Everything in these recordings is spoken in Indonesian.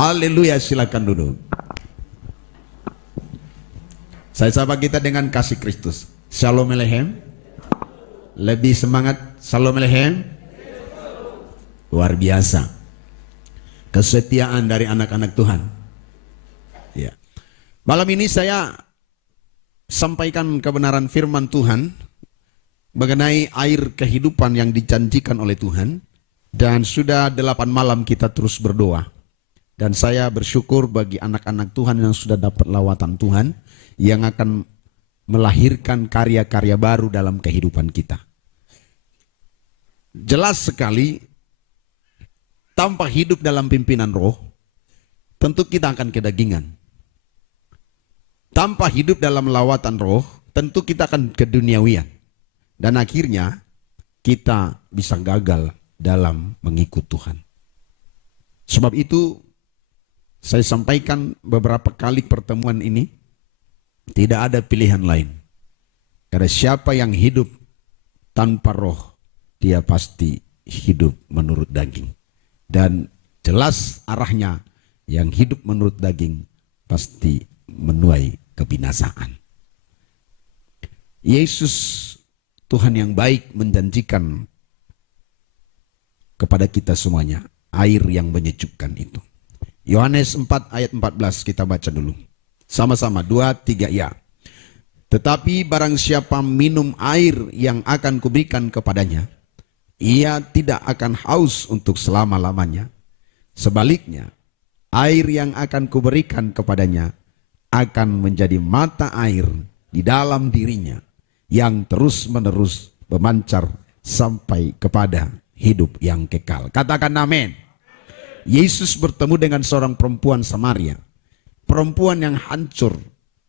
Haleluya, silakan duduk. Saya sapa kita dengan kasih Kristus. Shalom Aleichem. Lebih semangat. Shalom Aleichem. Luar biasa kesetiaan dari anak-anak Tuhan. Ya. Malam ini saya sampaikan kebenaran firman Tuhan mengenai air kehidupan yang dijanjikan oleh Tuhan. Dan sudah 8 malam kita terus berdoa. Dan saya bersyukur bagi anak-anak Tuhan yang sudah dapat lawatan Tuhan, yang akan melahirkan karya-karya baru dalam kehidupan kita. Jelas sekali, tanpa hidup dalam pimpinan roh, tentu kita akan kedagingan. Tanpa hidup dalam lawatan roh, tentu kita akan keduniawian. Dan akhirnya kita bisa gagal dalam mengikut Tuhan. Sebab itu, saya sampaikan beberapa kali pertemuan ini, tidak ada pilihan lain. Karena siapa yang hidup tanpa roh, dia pasti hidup menurut daging. Dan jelas arahnya, yang hidup menurut daging pasti menuai kebinasaan. Yesus, Tuhan yang baik, menjanjikan kepada kita semuanya air yang menyejukkan itu. Yohanes 4 ayat 14 kita baca dulu. Sama-sama, 2, 3 ya. Tetapi barang siapa minum air yang akan kuberikan kepadanya, ia tidak akan haus untuk selama-lamanya. Sebaliknya, air yang akan kuberikan kepadanya akan menjadi mata air di dalam dirinya yang terus-menerus memancar sampai kepada hidup yang kekal. Katakan amin. Yesus bertemu dengan seorang perempuan Samaria. Perempuan yang hancur.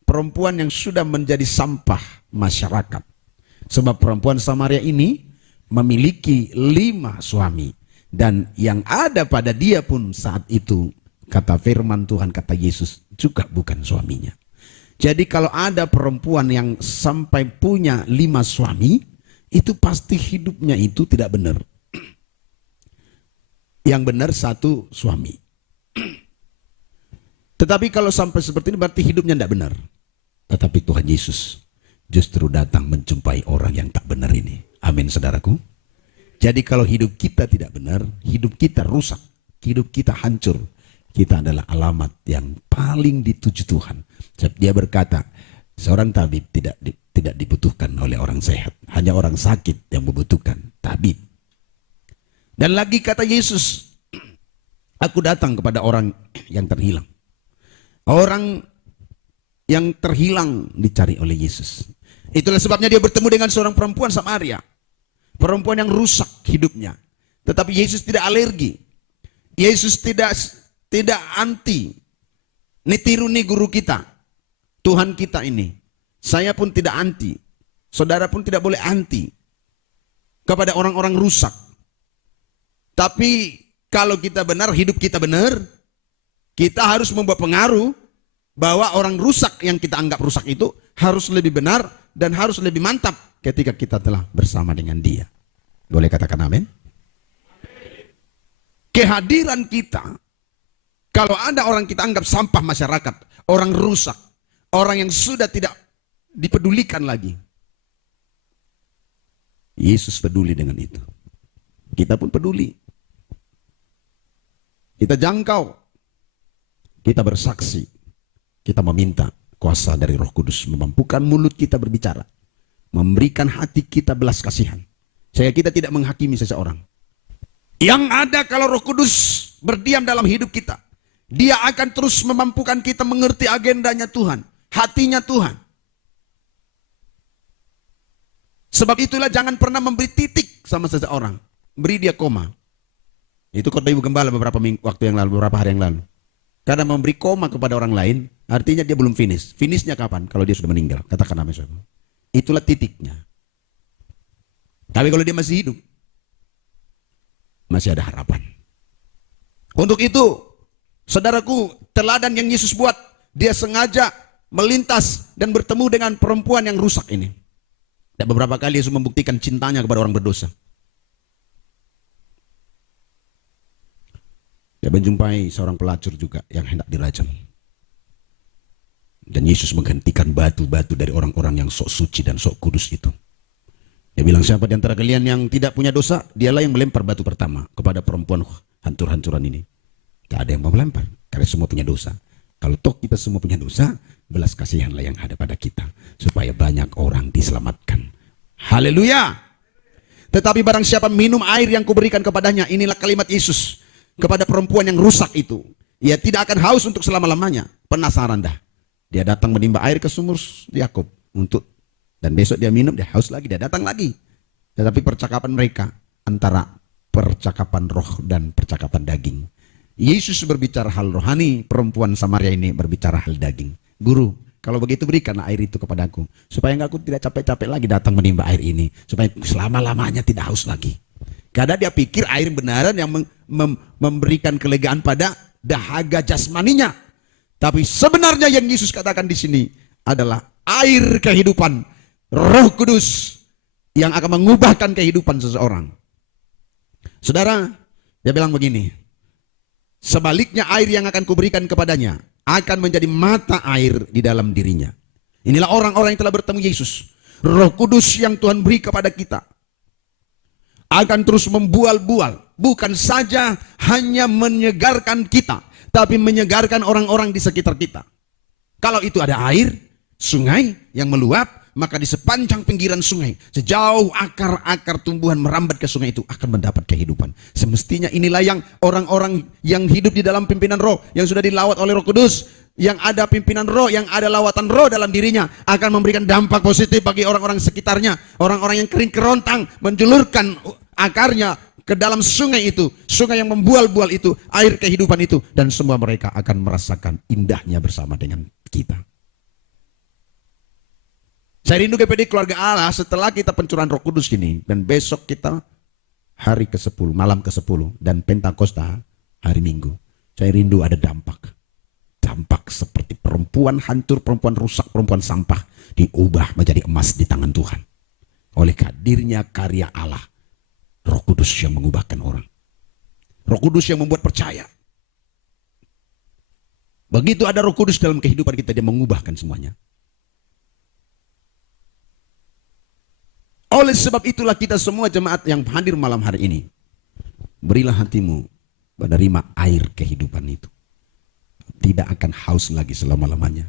Perempuan yang sudah menjadi sampah masyarakat. Sebab perempuan Samaria ini memiliki 5 suami. Dan yang ada pada dia pun saat itu, kata firman Tuhan, kata Yesus, juga bukan suaminya. Jadi kalau ada perempuan yang sampai punya 5 suami, itu pasti hidupnya itu tidak benar. Yang benar 1 suami. Tetapi kalau sampai seperti ini berarti hidupnya tidak benar. Tetapi Tuhan Yesus justru datang menjumpai orang yang tak benar ini. Amin, saudaraku. Jadi kalau hidup kita tidak benar, hidup kita rusak, hidup kita hancur, kita adalah alamat yang paling dituju Tuhan. Sebab dia berkata, seorang tabib tidak dibutuhkan oleh orang sehat. Hanya orang sakit yang membutuhkan tabib. Dan lagi kata Yesus, aku datang kepada orang yang terhilang. Orang yang terhilang dicari oleh Yesus. Itulah sebabnya dia bertemu dengan seorang perempuan Samaria. Perempuan yang rusak hidupnya. Tetapi Yesus tidak alergi. Yesus tidak anti. Ini tiru nih guru kita. Tuhan kita ini. Saya pun tidak anti. Saudara pun tidak boleh anti. Kepada orang-orang rusak. Tapi kalau kita benar, hidup kita benar. Kita harus membuat pengaruh. Bahwa orang rusak yang kita anggap rusak itu harus lebih benar. Dan harus lebih mantap ketika kita telah bersama dengan dia. Boleh katakan amin? Kehadiran kita, kalau ada orang kita anggap sampah masyarakat, orang rusak, orang yang sudah tidak dipedulikan lagi. Yesus peduli dengan itu. Kita pun peduli. Kita jangkau. Kita bersaksi. Kita meminta kuasa dari Roh Kudus memampukan mulut kita berbicara, memberikan hati kita belas kasihan. Sehingga kita tidak menghakimi seseorang. Yang ada kalau Roh Kudus berdiam dalam hidup kita, dia akan terus memampukan kita mengerti agendanya Tuhan, hatinya Tuhan. Sebab itulah jangan pernah memberi titik sama seseorang, beri dia koma. Itu kata Ibu Gembala beberapa hari yang lalu. Karena memberi koma kepada orang lain, artinya dia belum finish. Finishnya kapan? Kalau dia sudah meninggal. Katakan amin. Itulah titiknya. Tapi kalau dia masih hidup, masih ada harapan. Untuk itu, saudaraku, teladan yang Yesus buat, dia sengaja melintas dan bertemu dengan perempuan yang rusak ini. Dan beberapa kali Yesus membuktikan cintanya kepada orang berdosa. Dia menjumpai seorang pelacur juga yang hendak dirajam. Dan Yesus menghentikan batu-batu dari orang-orang yang sok suci dan sok kudus itu. Dia bilang, siapa di antara kalian yang tidak punya dosa, dialah yang melempar batu pertama kepada perempuan hancur-hancuran ini. Tak ada yang mau melempar, karena semua punya dosa. Kalau toh kita semua punya dosa, belas kasihanlah yang ada pada kita, supaya banyak orang diselamatkan. Haleluya! Tetapi barang siapa minum air yang kuberikan kepadanya, inilah kalimat Yesus kepada perempuan yang rusak itu, ia tidak akan haus untuk selama-lamanya. Penasaran dah. Dia datang menimba air ke sumur Yakub dan besok dia minum, dia haus lagi, dia datang lagi. Tetapi percakapan mereka antara percakapan roh dan percakapan daging. Yesus berbicara hal rohani, perempuan Samaria ini berbicara hal daging. Guru, kalau begitu berikan air itu kepadaku, supaya aku tidak capek-capek lagi datang menimba air ini, supaya selama-lamanya tidak haus lagi. Karena dia pikir air benaran yang memberikan kelegaan pada dahaga jasmaninya. Tapi sebenarnya yang Yesus katakan di sini adalah air kehidupan, Roh Kudus yang akan mengubahkan kehidupan seseorang. Saudara, dia bilang begini, sebaliknya air yang akan kuberikan kepadanya akan menjadi mata air di dalam dirinya. Inilah orang-orang yang telah bertemu Yesus. Roh Kudus yang Tuhan beri kepada kita akan terus membual-bual, bukan saja hanya menyegarkan kita, tapi menyegarkan orang-orang di sekitar kita. Kalau itu ada air, sungai yang meluap, maka di sepanjang pinggiran sungai, sejauh akar-akar tumbuhan merambat ke sungai itu akan mendapat kehidupan. Semestinya inilah yang orang-orang yang hidup di dalam pimpinan roh, yang sudah dilawat oleh Roh Kudus, yang ada pimpinan roh, yang ada lawatan roh dalam dirinya, akan memberikan dampak positif bagi orang-orang sekitarnya. Orang-orang yang kering kerontang menjulurkan akarnya ke dalam sungai itu, sungai yang membual-bual itu, air kehidupan itu, dan semua mereka akan merasakan indahnya bersama dengan kita. Saya rindu GPD Keluarga Allah setelah kita pencurahan Roh Kudus ini, dan besok kita hari ke-10, malam ke-10, dan Pentakosta hari Minggu. Saya rindu ada dampak. Dampak seperti perempuan hancur, perempuan rusak, perempuan sampah diubah menjadi emas di tangan Tuhan. Oleh hadirnya karya Allah, Roh Kudus yang mengubahkan orang. Roh Kudus yang membuat percaya. Begitu ada Roh Kudus dalam kehidupan kita, dia mengubahkan semuanya. Oleh sebab itulah kita semua jemaat yang hadir malam hari ini, berilah hatimu menerima air kehidupan itu. Tidak akan haus lagi selama-lamanya.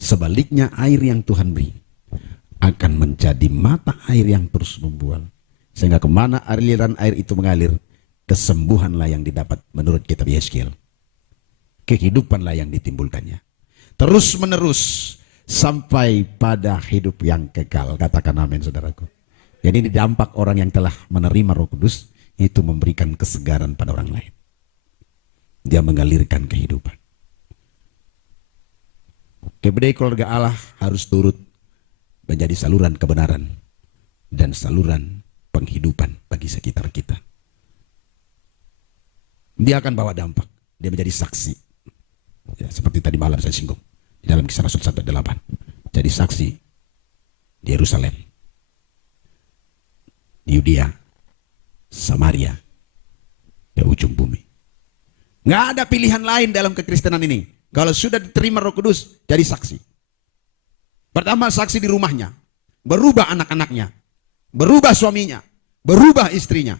Sebaliknya air yang Tuhan beri akan menjadi mata air yang terus membual. Sehingga kemana aliran air itu mengalir, kesembuhanlah yang didapat menurut kitab Yeskiel. Kehidupanlah yang ditimbulkannya. Terus menerus sampai pada hidup yang kekal. Katakan amin, saudaraku. Jadi ini dampak orang yang telah menerima Roh Kudus, itu memberikan kesegaran pada orang lain. Dia mengalirkan kehidupan. GPD Keluarga Allah harus turut menjadi saluran kebenaran dan saluran penghidupan bagi sekitar kita. Dia akan bawa dampak. Dia menjadi saksi. Ya, seperti tadi malam saya singgung di dalam Kisah Rasul 1:8. Jadi saksi di Yerusalem, di Yudea, Samaria, di ujung bumi. Nggak ada pilihan lain dalam kekristenan ini. Kalau sudah diterima Roh Kudus, jadi saksi. Pertama, saksi di rumahnya, berubah anak-anaknya, berubah suaminya, berubah istrinya.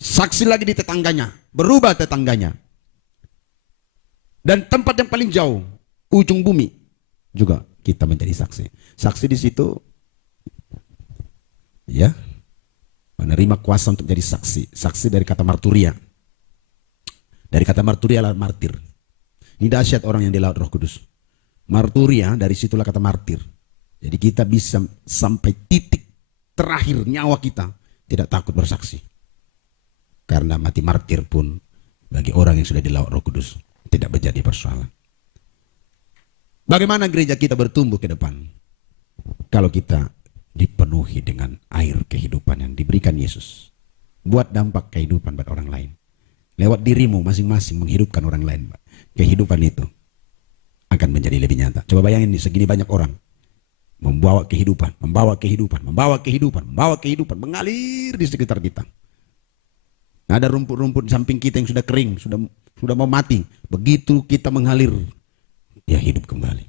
Saksi lagi di tetangganya, berubah tetangganya. Dan tempat yang paling jauh, ujung bumi, juga kita menjadi saksi. Saksi di situ, ya, menerima kuasa untuk menjadi saksi. Saksi dari kata marturia. Dari kata marturia adalah martir. Ini dahsyat orang yang dilaut Roh Kudus. Marturia, dari situlah kata martir. Jadi kita bisa sampai titik terakhir nyawa kita tidak takut bersaksi. Karena mati martir pun bagi orang yang sudah dilaut Roh Kudus tidak menjadi persoalan. Bagaimana gereja kita bertumbuh ke depan? Kalau kita dipenuhi dengan air kehidupan yang diberikan Yesus. Buat dampak kehidupan buat orang lain. Lewat dirimu masing-masing menghidupkan orang lain. Kehidupan itu akan menjadi lebih nyata. Coba bayangin segini banyak orang membawa kehidupan, membawa kehidupan, membawa kehidupan, membawa kehidupan, mengalir di sekitar kita. Ada rumput-rumput di samping kita yang sudah kering, sudah mau mati. Begitu kita mengalir, dia hidup kembali.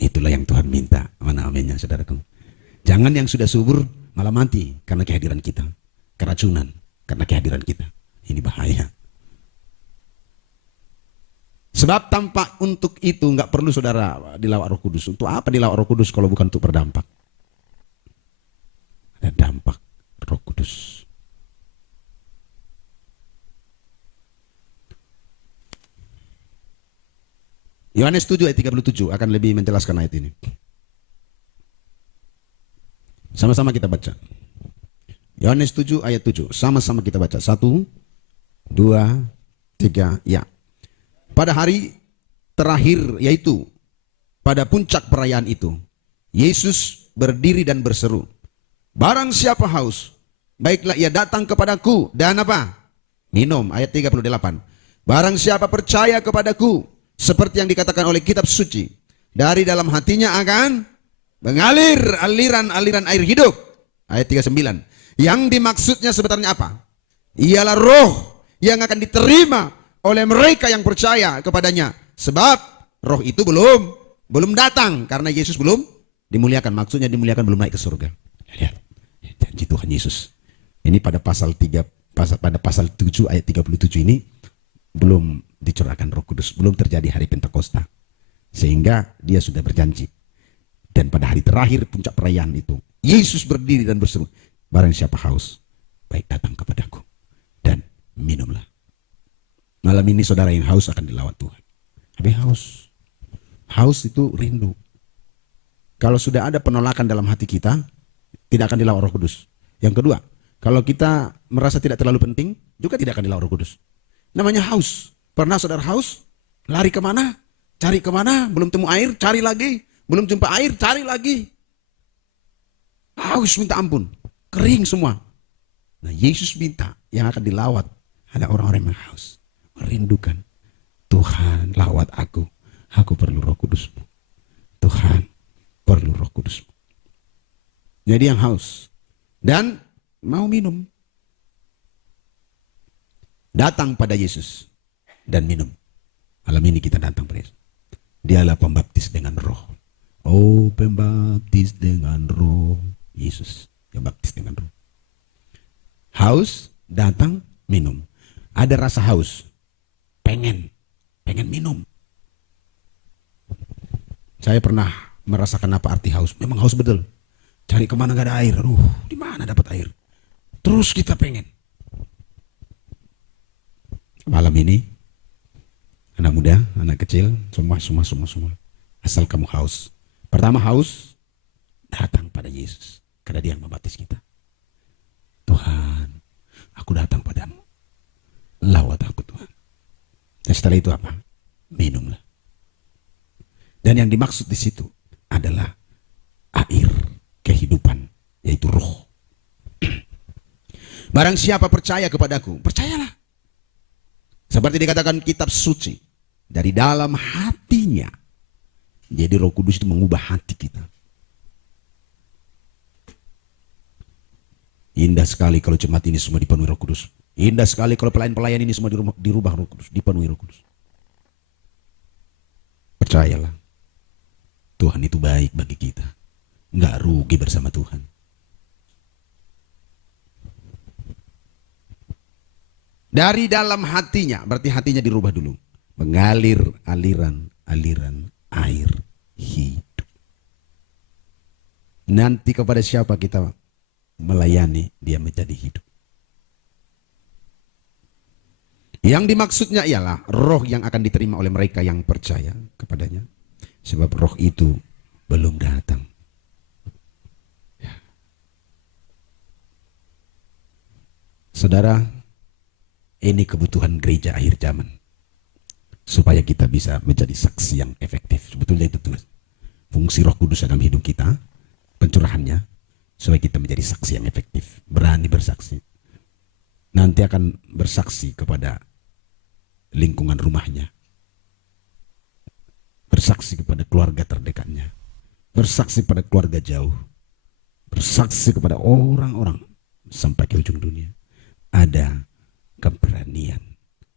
Itulah yang Tuhan minta. Mana aminnya, saudaraku. Jangan yang sudah subur malah mati karena kehadiran kita. Keracunan karena kehadiran kita. Ini bahaya. Sebab tampak untuk itu nggak perlu saudara dilawat Roh Kudus. Untuk apa dilawat Roh Kudus kalau bukan untuk berdampak? Ada dampak Roh Kudus. Yohanes 7 ayat 37 akan lebih menjelaskan ayat ini. Sama-sama kita baca. Yohanes 7 ayat 7. Sama-sama kita baca. 1, 2, 3, ya. Pada hari terakhir, yaitu pada puncak perayaan itu, Yesus berdiri dan berseru, barang siapa haus, baiklah ia datang kepadaku dan apa? Minum. Ayat 38. Barang siapa percaya kepadaku, seperti yang dikatakan oleh kitab suci, dari dalam hatinya akan mengalir aliran-aliran air hidup. Ayat 39. Yang dimaksudnya sebenarnya apa? Ialah roh yang akan diterima oleh mereka yang percaya kepadanya. Sebab roh itu belum datang karena Yesus belum dimuliakan. Maksudnya dimuliakan belum naik ke surga. Lihat, janji Tuhan Yesus. Ini pada pasal 7 ayat 37 ini belum dicurahkan Roh Kudus, belum terjadi hari Pentakosta, sehingga dia sudah berjanji. Dan pada hari terakhir puncak perayaan itu, Yesus berdiri dan berseru, barang siapa haus, baik datang kepadaku dan minumlah. Malam ini saudara yang haus akan dilawat Tuhan. Tapi haus itu rindu. Kalau sudah ada penolakan dalam hati kita, tidak akan dilawat Roh Kudus. Yang kedua, kalau kita merasa tidak terlalu penting, juga tidak akan dilawat Roh Kudus. Namanya haus. Pernah saudara haus? Lari kemana? Cari kemana? Belum temu air, cari lagi. Belum jumpa air, cari lagi. Haus minta ampun. Kering semua. Nah Yesus minta yang akan dilawat ada orang-orang yang haus. Merindukan. Tuhan lawat aku. Aku perlu Roh Kudus-Mu. Tuhan perlu Roh Kudus-Mu. Jadi yang haus. Dan mau minum. Datang pada Yesus. Dan minum. Malam ini kita datang pada Yesus. Dialah pembaptis dengan roh. Oh, pembaptis dengan roh. Yesus yang baptis dengan roh. Haus, datang, minum. Ada rasa haus. Pengen minum. Saya pernah merasakan apa arti haus. Memang haus betul. Cari kemana gak ada air. Aduh, di mana dapat air? Terus kita pengen. Malam ini, anak muda, anak kecil, semua. Asal kamu haus. Pertama haus, datang pada Yesus. Karena dia yang membaptis kita. Tuhan, aku datang padamu. Lawat aku Tuhan. Dan setelah itu apa? Minumlah. Dan yang dimaksud di situ adalah air kehidupan, yaitu roh. Barang siapa percaya kepadaku, percayalah. Seperti dikatakan kitab suci, dari dalam hatinya. Jadi Roh Kudus itu mengubah hati kita. Indah sekali kalau jemaat ini semua dipenuhi Roh Kudus. Indah sekali kalau pelayan-pelayan ini semua dirubah Roh Kudus, dipenuhi Roh Kudus. Percayalah, Tuhan itu baik bagi kita. Enggak rugi bersama Tuhan. Dari dalam hatinya, berarti hatinya dirubah dulu. Mengalir aliran air hidup. Nanti kepada siapa kita melayani, dia menjadi hidup. Yang dimaksudnya ialah roh yang akan diterima oleh mereka yang percaya kepadanya. Sebab roh itu belum datang. Saudara, ini kebutuhan gereja akhir zaman. Supaya kita bisa menjadi saksi yang efektif. Sebetulnya itu tulis. Fungsi Roh Kudus dalam hidup kita, pencurahannya, supaya kita menjadi saksi yang efektif. Berani bersaksi. Nanti akan bersaksi kepada lingkungan rumahnya. Bersaksi kepada keluarga terdekatnya. Bersaksi kepada keluarga jauh. Bersaksi kepada orang-orang sampai ke ujung dunia. Ada keberanian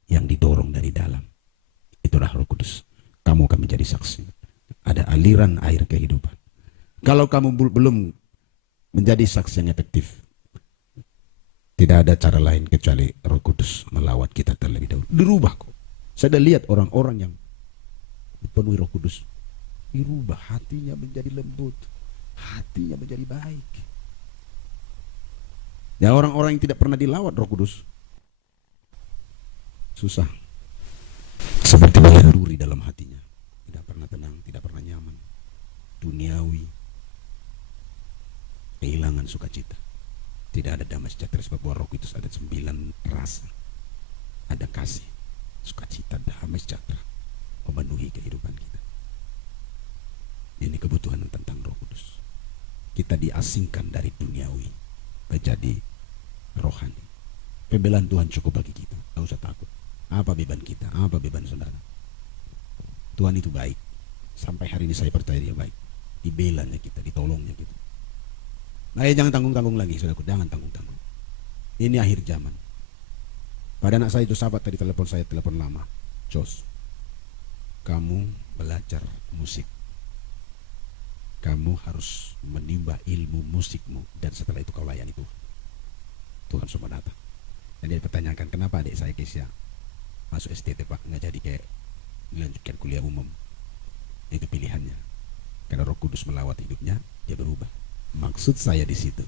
yang didorong dari dalam. Itulah Roh Kudus. Kamu akan menjadi saksi. Ada aliran air kehidupan. Kalau kamu belum menjadi saksi yang efektif, tidak ada cara lain kecuali Roh Kudus melawat kita terlebih dahulu. Dirubah kok. Saya sudah lihat orang-orang yang dipenuhi Roh Kudus, dirubah, hatinya menjadi lembut, hatinya menjadi baik. Ya, orang-orang yang tidak pernah dilawat Roh Kudus susah. Seperti banyak duri dalam hatinya. Tidak pernah tenang, tidak pernah nyaman. Duniawi. Kehilangan sukacita. Tidak ada damai sejahtera, sebab buah Roh Kudus ada 9 rasa. Ada kasih, sukacita, damai sejahtera memenuhi kehidupan kita. Ini kebutuhan tentang Roh Kudus. Kita diasingkan dari duniawi menjadi rohani. Pembelaan Tuhan cukup bagi kita. Tidak usah takut. Apa beban kita? Apa beban saudara? Tuhan itu baik. Sampai hari ini saya percaya Dia baik. Dibelanya kita, ditolongnya kita. Nah, jangan tanggung-tanggung lagi, saudaraku. Jangan tanggung-tanggung. Ini akhir zaman. Pada anak saya itu, sahabat tadi telepon saya, telepon lama. Jos, kamu belajar musik. Kamu harus menimba ilmu musikmu, dan setelah itu kau layani Tuhan. Tuhan semua datang. Dan dia dipertanyakan, kenapa adik saya Kesia masuk STT Pak, nggak jadi kayak melanjutkan kuliah umum? Itu pilihannya. Karena Roh Kudus melawat hidupnya, dia berubah. Maksud saya di situ,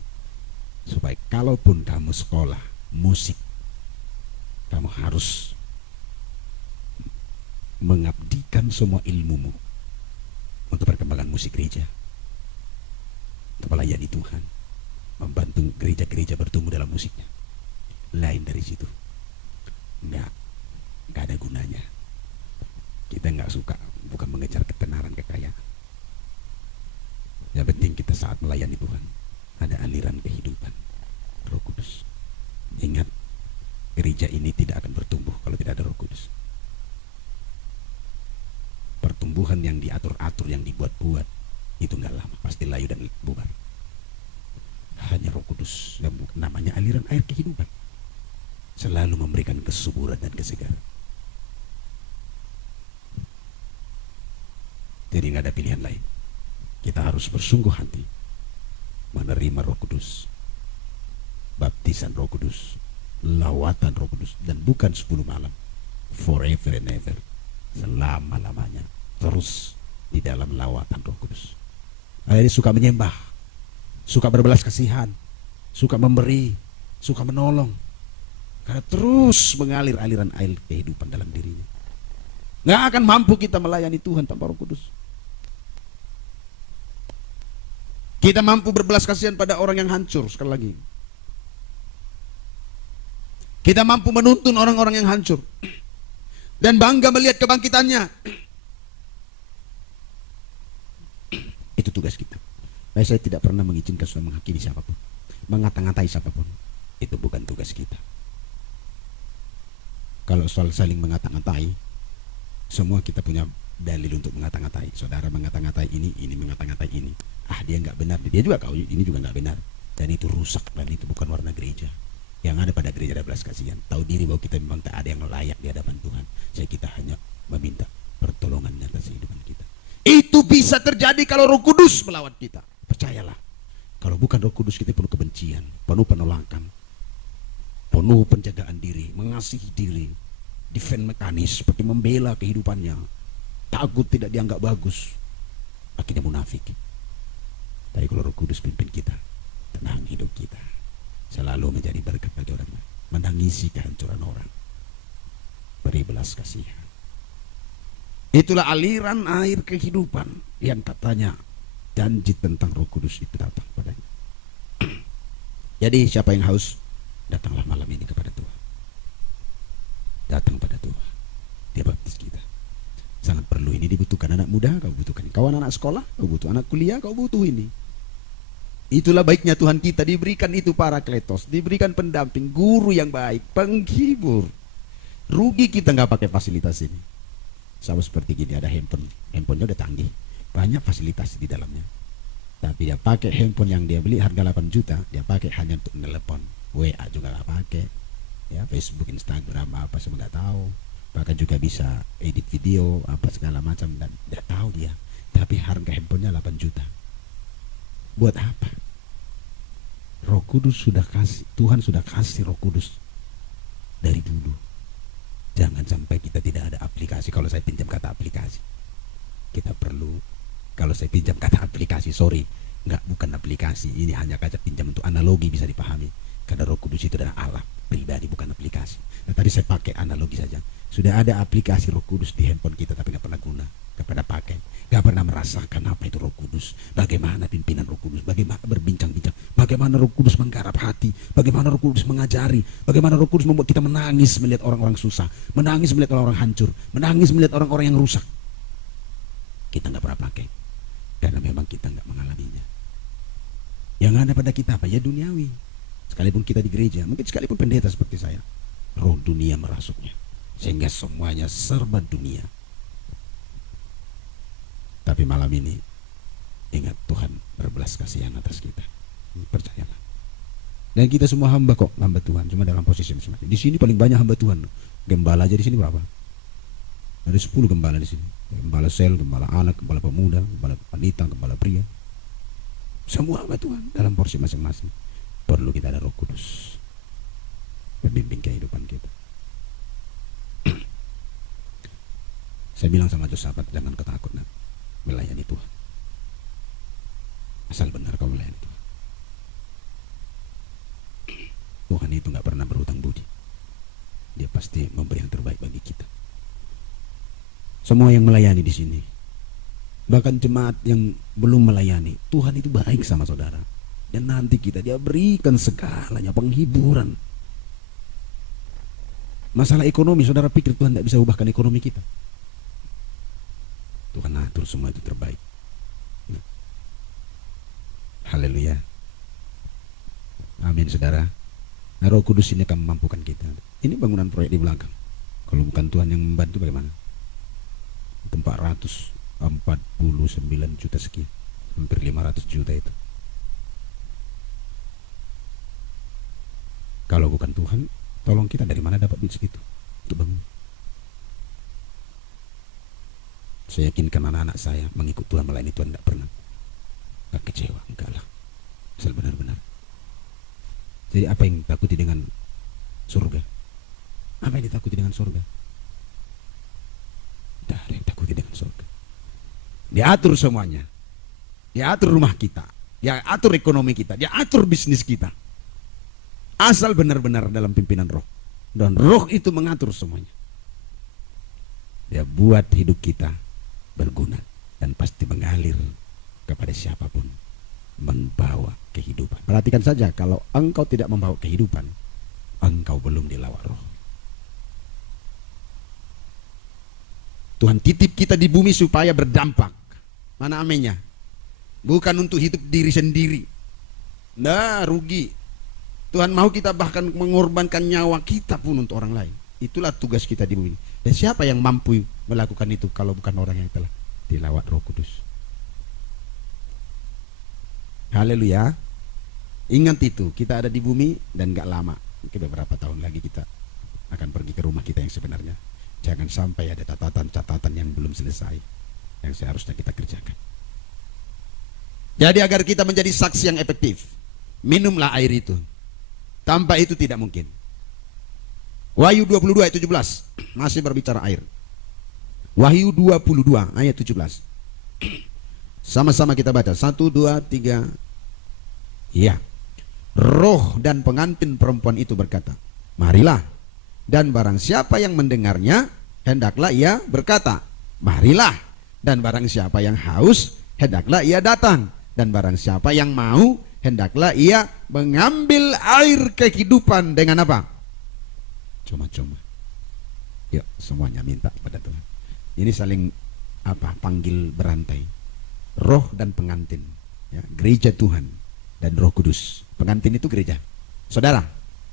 supaya kalaupun kamu sekolah musik, kamu harus mengabdikan semua ilmumu untuk perkembangan musik gereja, untuk melayani Tuhan, membantu gereja-gereja bertumbuh dalam musiknya. Lain dari situ, nggak ada gunanya. Kita nggak suka, bukan mengejar ketenaran, kekayaan. Yang penting kita saat melayani Tuhan ada aliran kehidupan Roh Kudus. Ingat, gereja ini tidak akan bertumbuh kalau tidak ada Roh Kudus. Pertumbuhan yang diatur-atur, yang dibuat-buat, itu nggak lama, pasti layu dan bubar. Hanya Roh Kudus yang namanya aliran air kehidupan selalu memberikan kesuburan dan kesegaran. Jadi nggak ada pilihan lain. Kita harus bersungguh hati menerima Roh Kudus, baptisan Roh Kudus, lawatan Roh Kudus, dan bukan 10 malam, forever and ever, selama-lamanya terus di dalam lawatan Roh Kudus. Ada yang suka menyembah, suka berbelas kasihan, suka memberi, suka menolong, karena terus mengalir aliran air kehidupan dalam dirinya. Nggak akan mampu kita melayani Tuhan tanpa Roh Kudus. Kita mampu berbelas kasihan pada orang yang hancur, sekali lagi. Kita mampu menuntun orang-orang yang hancur dan bangga melihat kebangkitannya. Itu tugas kita. Nah, saya tidak pernah mengizinkan sudah menghakimi siapapun, mengata-ngatai siapapun. Itu bukan tugas kita. Kalau soal saling mengata-ngatai, semua kita punya dalil untuk mengata-ngatai. Saudara mengata-ngatai ini mengata-ngatai ini. Dia nggak benar, dia juga kau ini juga nggak benar, dan itu rusak, dan itu bukan warna gereja. Yang ada pada gereja ada belas kasihan, tahu diri bahwa kita memang tak ada yang layak di hadapan Tuhan. Jadi kita hanya meminta pertolongan atas kehidupan kita. Itu bisa terjadi kalau Roh Kudus melawat kita. Percayalah, kalau bukan Roh Kudus kita penuh kebencian, penuh penolakan, penuh penjagaan diri, mengasihi diri, defense mekanis, seperti membela kehidupannya, takut tidak dianggap bagus, akhirnya munafik. Tapi kalau Roh Kudus pimpin kita, tenang hidup kita, selalu menjadi berkat bagi orang lain, menangisi kehancuran orang, beri belas kasihan. Itulah aliran air kehidupan yang katanya janji tentang Roh Kudus itu datang padanya. Jadi siapa yang haus, datanglah malam ini kepada Tuhan. Datang pada Tuhan, Dia baptis kita. Sangat perlu ini, dibutuhkan anak muda, kau butuhkan. Kau anak sekolah, kau butuh. Anak kuliah, kau butuh ini. Itulah baiknya Tuhan kita, diberikan itu parakletos, diberikan pendamping, guru yang baik, penghibur. Rugi kita nggak pakai fasilitas ini. Sama seperti gini, ada handphonenya udah canggih, banyak fasilitas di dalamnya. Tapi dia pakai handphone yang dia beli harga 8 juta, dia pakai hanya untuk telepon, WA juga nggak pakai. Ya, Facebook, Instagram, apa semua nggak tahu. Bahkan juga bisa edit video, apa segala macam, dan nggak tahu dia. Tapi harga handphonenya 8 juta. Buat apa? Roh Kudus sudah kasih, Tuhan sudah kasih Roh Kudus dari dulu. Jangan sampai kita tidak ada aplikasi. Kalau saya pinjam kata aplikasi, kita perlu. Kalau saya pinjam kata aplikasi, sorry, bukan aplikasi. Ini hanya kaca pinjam untuk analogi, bisa dipahami. Karena Roh Kudus itu adalah Allah pribadi, bukan aplikasi. Nah, tadi saya pakai analogi saja. Sudah ada aplikasi Roh Kudus di handphone kita, tapi nggak pernah guna, nggak pernah pakai, nggak pernah merasakan apa itu Roh Kudus. Bagaimana pimpinan Roh Kudus, bagaimana berbincang-bincang, bagaimana Roh Kudus menggarap hati, bagaimana Roh Kudus mengajari, bagaimana Roh Kudus membuat kita menangis melihat orang-orang susah, menangis melihat orang-orang hancur, menangis melihat orang-orang yang rusak. Kita nggak pernah pakai, karena memang kita nggak mengalaminya. Yang ada pada kita apa? Ya duniawi. Sekalipun kita di gereja, mungkin sekalipun pendeta seperti saya, roh dunia merasuknya, sehingga semuanya serba dunia. Tapi malam ini, ingat Tuhan berbelas kasihan atas kita. Percayalah. Dan kita semua hamba kok, hamba Tuhan, cuma dalam posisi masing-masing. Di sini paling banyak hamba Tuhan. Gembala aja di sini berapa? Ada 10 gembala di sini. Gembala sel, gembala anak, gembala pemuda, gembala wanita, gembala pria. Semua hamba Tuhan dalam porsi masing-masing. Perlu kita ada Roh Kudus membimbing kehidupan kita. Saya bilang sama Josafat, jangan ketakut nak melayani Tuhan. Asal benar kau melayani Tuhan. Tuhan itu nggak pernah berhutang budi. Dia pasti memberi yang terbaik bagi kita. Semua yang melayani di sini, bahkan jemaat yang belum melayani, Tuhan itu baik sama saudara. Dan nanti dia berikan segalanya, penghiburan. Masalah ekonomi, saudara pikir Tuhan tidak bisa ubahkan ekonomi kita? Tuhan atur semua itu terbaik. Haleluya. Amin saudara. Nah, Roh Kudus ini akan memampukan kita. Ini bangunan proyek di belakang. Kalau bukan Tuhan yang membantu bagaimana? 449 juta sekian, hampir 500 juta itu. Kalau bukan Tuhan, tolong kita dari mana dapat duit segitu untuk bangun? Saya yakinkan anak-anak saya mengikut Tuhan, melayani Tuhan, tidak pernah gak kecewa, enggak lah, asal benar-benar. Jadi apa yang ditakuti dengan surga? Apa yang ditakuti dengan surga? Tidak ada yang takuti dengan surga. Diatur semuanya. Diatur rumah kita, dia atur ekonomi kita, dia atur bisnis kita. Asal benar-benar dalam pimpinan Roh. Dan Roh itu mengatur semuanya. Dia buat hidup kita berguna dan pasti mengalir kepada siapapun, membawa kehidupan. Perhatikan saja, kalau engkau tidak membawa kehidupan, engkau belum dilawat Roh. Tuhan titip kita di bumi supaya berdampak. Mana aminnya? Bukan untuk hidup diri sendiri. Nah, rugi. Tuhan mau kita bahkan mengorbankan nyawa kita pun untuk orang lain. Itulah tugas kita di bumi. Dan siapa yang mampu melakukan itu kalau bukan orang yang telah dilawat Roh Kudus? Haleluya. Ingat itu, kita ada di bumi dan gak lama. Mungkin beberapa tahun lagi kita akan pergi ke rumah kita yang sebenarnya. Jangan sampai ada catatan-catatan yang belum selesai, yang seharusnya kita kerjakan. Jadi agar kita menjadi saksi yang efektif, minumlah air itu. Tanpa itu tidak mungkin. Wahyu 22 ayat 17 masih berbicara air. Wahyu 22 ayat 17. Sama-sama kita baca. 1, 2, 3. Ya. Roh dan pengantin perempuan itu berkata, marilah. Dan barang siapa yang mendengarnya, hendaklah ia berkata, marilah. Dan barang siapa yang haus, hendaklah ia datang. Dan barang siapa yang mau, hendaklah ia mengambil air kehidupan dengan apa? Cuma-cuma. Yuk semuanya minta pada Tuhan. Ini saling panggil berantai. Roh dan pengantin, ya, gereja Tuhan dan Roh Kudus. Pengantin itu gereja, saudara,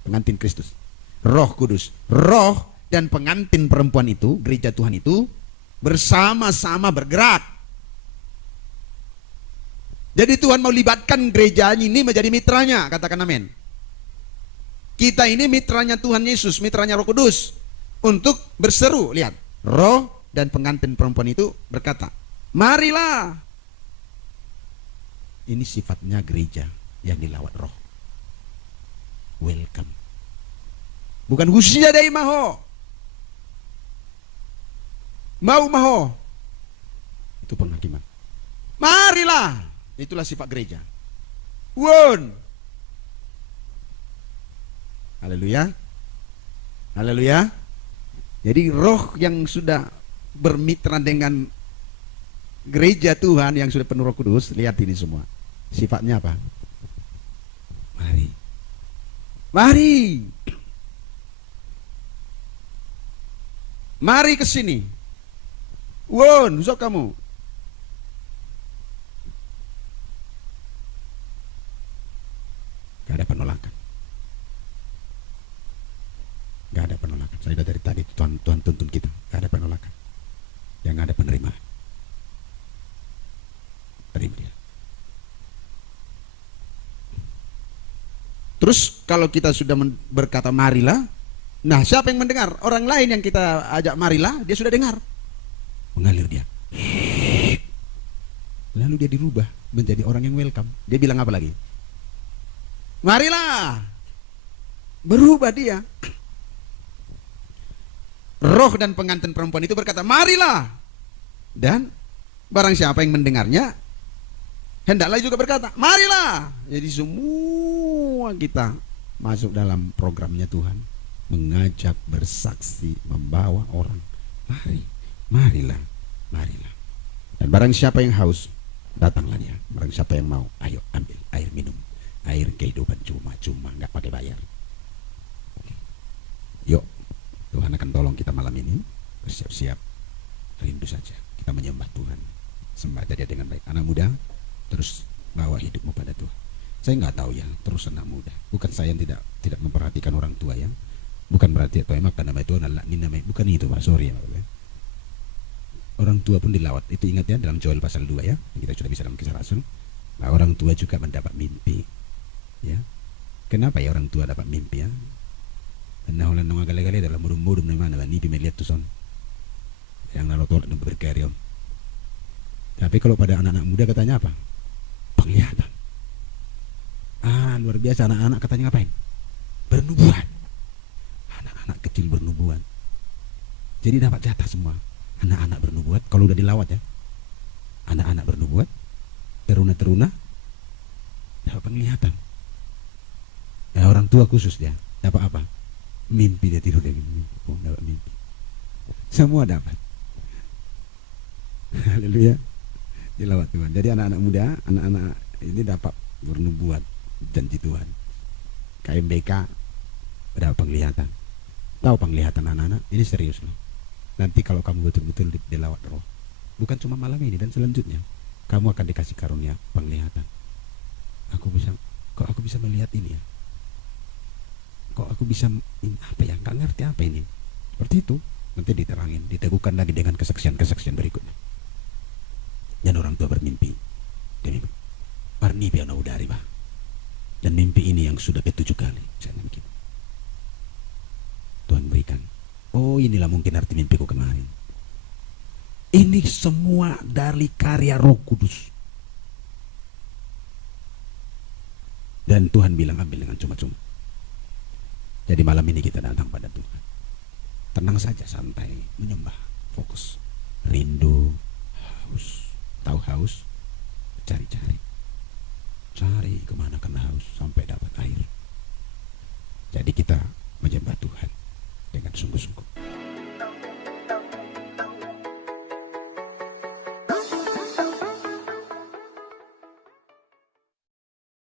pengantin Kristus. Roh Kudus, roh dan pengantin perempuan itu, gereja Tuhan itu bersama-sama bergerak. Jadi Tuhan mau libatkan gereja ini menjadi mitranya, katakan amin. Kita ini mitranya Tuhan Yesus, mitranya Roh Kudus. Untuk berseru, lihat. Roh dan pengantin perempuan itu berkata, marilah. Ini sifatnya gereja yang dilawat roh. Welcome. Bukan husia dai maho. Mau maho. Itu penghakiman. Marilah. Itulah sifat gereja. Won. Haleluya. Haleluya. Jadi roh yang sudah bermitra dengan gereja Tuhan yang sudah penuh Roh Kudus, lihat ini semua. Sifatnya apa? Mari. Mari. Mari ke sini. Won, sok kamu. Gak ada penolakan. Gak ada penolakan. Saya dari tadi Tuhan tuntun kita. Gak ada penolakan. Yang ada penerimaan. Terima dia. Terus kalau kita sudah berkata marilah, nah siapa yang mendengar? Orang lain yang kita ajak marilah, dia sudah dengar. Mengalir dia. Lalu dia dirubah menjadi orang yang welcome. Dia bilang apa lagi? Marilah. Berubah dia. Roh dan pengantin perempuan itu berkata, marilah. Dan barang siapa yang mendengarnya, hendaklah juga berkata, marilah. Jadi semua kita masuk dalam programnya Tuhan. Mengajak, bersaksi, membawa orang. Mari, marilah, marilah. Dan barang siapa yang haus, datanglah dia. Barang siapa yang mau, ayo ambil air minum. Air kehidupan cuma-cuma, nggak pakai bayar. Yuk, Tuhan akan tolong kita malam ini. Bersiap-siap, rindu saja. Kita menyembah Tuhan, sembah dia dengan baik. Anak muda, terus bawa hidupmu pada Tuhan. Saya nggak tahu ya, terus anak muda. Bukan saya yang tidak memperhatikan orang tua ya. Bukan berarti itu emang nama Tuhan Allah ini namanya. Bukan itu Pak, sorry ya Pak. Orang tua pun dilawat. Itu ingat ya dalam Joel pasal 2 ya. Kita sudah bisa dalam Kisah Rasul. Nah, orang tua juga mendapat mimpi. Ya, kenapa ya orang tua dapat mimpi ya? Karena orang nong gale-gale dalam mudum-mudum di mana mimpi melihat tuh son. Yang lalu tolak dan berkarya. Tapi kalau pada anak-anak muda katanya apa? Penglihatan. Luar biasa anak-anak katanya ngapain? Bernubuat. Anak-anak kecil bernubuat. Jadi dapat jatah semua. Anak-anak bernubuat kalau udah dilawat ya. Anak-anak bernubuat, teruna-teruna dapat penglihatan. Ya, orang tua khusus dia dapat apa? Mimpi, dia tidur dia mimpi. Oh, dapat mimpi. Semua dapat. Haleluya. Dilawat Tuhan. Jadi anak-anak muda, anak-anak ini dapat bernubuat janji Tuhan. KMBK dapat penglihatan. Tahu penglihatan anak-anak? Ini serius loh. Nanti kalau kamu betul-betul dilawat roh, bukan cuma malam ini dan selanjutnya, kamu akan dikasih karunia penglihatan. Kok aku bisa melihat ini ya? Kok aku bisa apa ya? Nggak ngerti apa ini. Seperti itu. Nanti diterangin, diteguhkan lagi dengan kesaksian-kesaksian berikutnya. Dan orang tua bermimpi. Dia mimpi. Parni piano udari bah. Dan mimpi ini yang sudah ke-7 kali. Saya mungkin. Tuhan berikan. Oh, inilah mungkin arti mimpiku kemarin. Ini semua dari karya Roh Kudus. Dan Tuhan bilang ambil dengan cuma-cuma. Jadi malam ini kita datang pada Tuhan. Tenang saja, santai, menyembah, fokus. Rindu, haus. Tahu haus? Cari-cari. Cari kemana kena haus sampai dapat air. Jadi kita menyembah Tuhan dengan sungguh-sungguh.